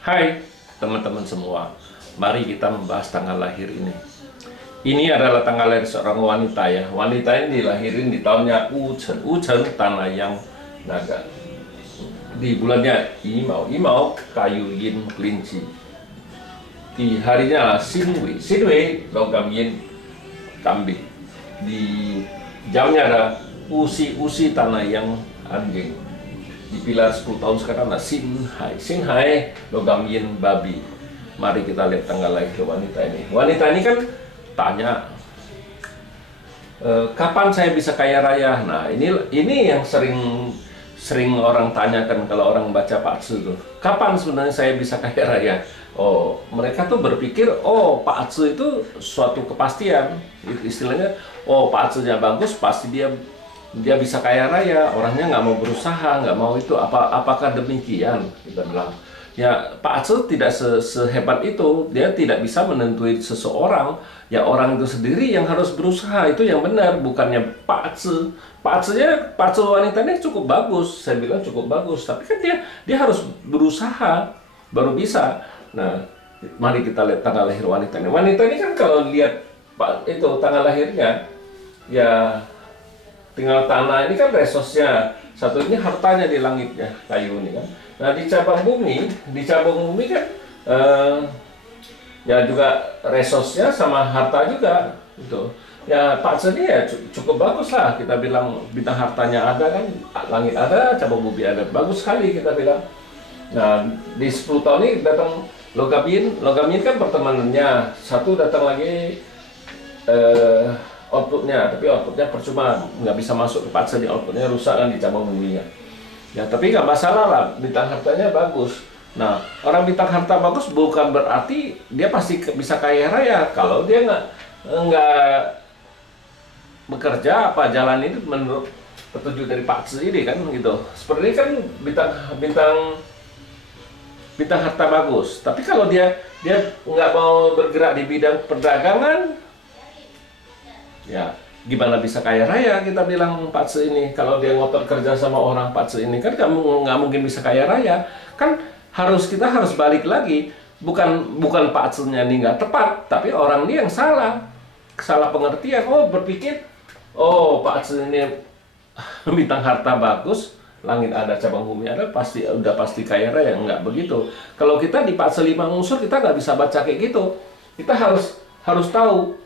Hai teman-teman semua, mari kita membahas tanggal lahir ini. Ini adalah tanggal lahir seorang wanita ya. Wanita ini dilahirin di tahunnya Uchen, tanah yang naga. Di bulannya Imau, kayu yin kelinci. Di harinya Sinwei, logam yin kambing. Di jamnya ada usi tanah yang anjing. Di pilar 10 tahun sekarang ada Sinhai, logam yin babi. Mari kita lihat tanggal lahir wanita ini. Wanita ini kan tanya, kapan saya bisa kaya raya? Nah, ini yang sering orang tanyakan kalau orang baca Pak Tzu tuh. Kapan sebenarnya saya bisa kaya raya? Oh, mereka tuh berpikir, oh Pak Tzu itu suatu kepastian. Istilahnya, oh Pak Tzu-nya bagus, pasti dia bisa kaya raya. Orangnya nggak mau berusaha, nggak mau itu. Apakah demikian? Kita bilang, ya Pak Tzu tidak sehebat itu. Dia tidak bisa menentuin seseorang. Ya orang itu sendiri yang harus berusaha. Itu yang benar, bukannya Pak Tzu. Pak Tzu wanitanya cukup bagus. Saya bilang cukup bagus. Tapi kan dia harus berusaha baru bisa. Nah, mari kita lihat tanggal lahir wanita ini. Wanita ini kan kalau lihat itu tanggal lahirnya, ya tinggal tanah ini kan resosnya. Satu ini hartanya di langitnya, kayu ini kan. Nah di cabang bumi kan ya juga resosnya sama harta juga gitu. Ya Pak Tzu ini ya cukup bagus lah, kita bilang bintang hartanya ada kan, langit ada, cabang bumi ada, bagus sekali kita bilang. Nah di 10 tahun ini datang logam yin kan pertemanannya, satu datang lagi outputnya, tapi outputnya percuma, nggak bisa masuk ke Pak Tzu, outputnya rusak kan di cabang buminya. Ya tapi nggak masalah lah, bintang hartanya bagus. Nah orang bintang harta bagus bukan berarti dia pasti bisa kaya raya kalau dia nggak bekerja apa jalan ini menurut petunjuk dari Pak Tzu ini kan gitu. Seperti ini kan bintang harta bagus, tapi kalau dia nggak mau bergerak di bidang perdagangan, ya gimana bisa kaya raya? Kita bilang Pak Tzu ini kalau dia ngotot kerja sama orang Pak Tzu ini kan nggak mungkin bisa kaya raya kan. Kita harus balik lagi, bukan Pak Tzu-nya ini nggak tepat, tapi orang ini yang salah pengertian. Berpikir Pak Tzu ini bintang harta bagus, langit ada, cabang bumi ada, udah pasti kaya raya. Nggak begitu. Kalau kita di Pak Tzu 5 unsur, kita nggak bisa baca kayak gitu. Kita harus tahu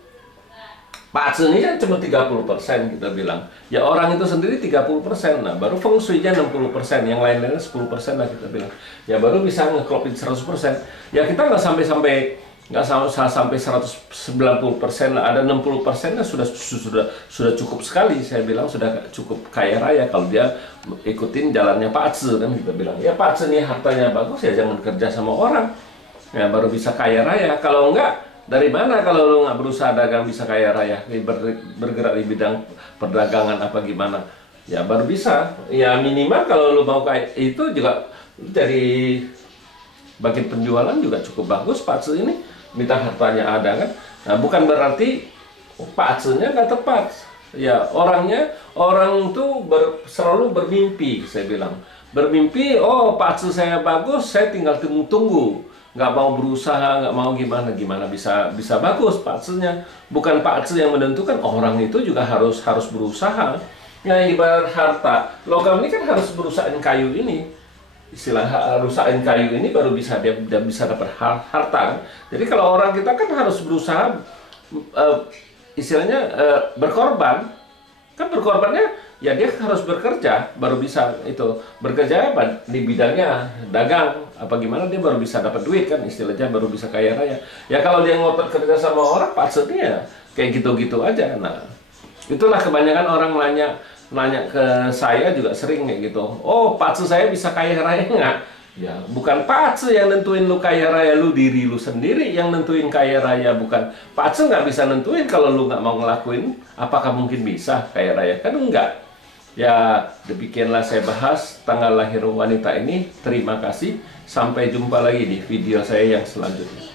Pak Tzu ini kan cuma 30% kita bilang. Ya orang itu sendiri 30%. Nah baru feng shui-nya 60%, yang lain-lainnya 10% lah kita bilang. Ya baru bisa ngeklopin 100%. Ya kita nggak sampai 190%, ada 60%-nya sudah cukup sekali. Saya bilang sudah cukup kaya raya kalau dia ikutin jalannya Pak Tzu kan kita bilang. Ya Pak Tzu ini hartanya bagus, ya jangan kerja sama orang. Ya baru bisa kaya raya. Kalau enggak, dari mana kalau lu nggak berusaha dagang bisa kaya raya, bergerak di bidang perdagangan apa gimana? Ya baru bisa. Ya minimal kalau lu mau kayak itu juga dari bagian penjualan juga cukup bagus Pak Tzu ini. Bintang hartanya ada kan. Nah bukan berarti Pak Tzu-nya nggak tepat. Ya orang itu selalu bermimpi, saya bilang. Bermimpi, Pak Tzu saya bagus, saya tinggal tunggu. Nggak mau berusaha, nggak mau gimana bisa bagus Pak Tzu-nya. Bukan Pak Tzu yang menentukan, orang itu juga harus berusaha. Ya ibarat harta, logam ini kan harus berusahain kayu ini. Istilah rusakin kayu ini baru dia bisa dapat harta. Jadi kalau orang kita kan harus berusaha, istilahnya berkorban. Kan berkorbannya ya dia harus bekerja baru bisa itu. Bekerja apa di bidangnya dagang apa gimana, dia baru bisa dapat duit kan, istilahnya baru bisa kaya raya. Ya kalau dia ngotot kerja sama orang Pak Tzu ya kayak gitu-gitu aja. Nah itulah kebanyakan orang nanya ke saya juga sering kayak gitu. Pak Tzu saya bisa kaya raya nggak? Ya bukan Pak Tzu yang nentuin lu kaya raya, diri lu sendiri yang nentuin kaya raya. Bukan Pak Tzu nggak bisa nentuin kalau lu nggak mau ngelakuin. Apakah mungkin bisa kaya raya? Kan enggak. Ya demikianlah saya bahas tanggal lahir wanita ini. Terima kasih. Sampai jumpa lagi di video saya yang selanjutnya.